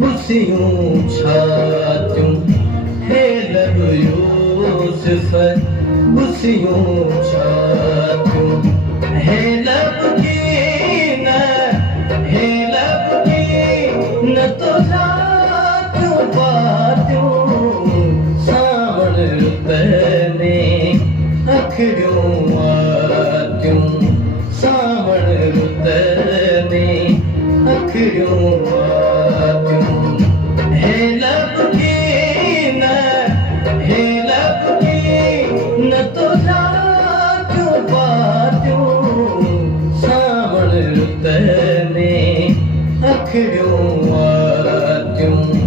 बुसियूं छातियूं हे लब यूसुफ़ बुसियूं छातियूं हे लब की न तो जातियूं बातियूं सावण रुपए में अखियूं आतियूं सावण रुपए में अखियूं न तो जातियूं बातियूं सावण रुत में अखियूं आतियूं।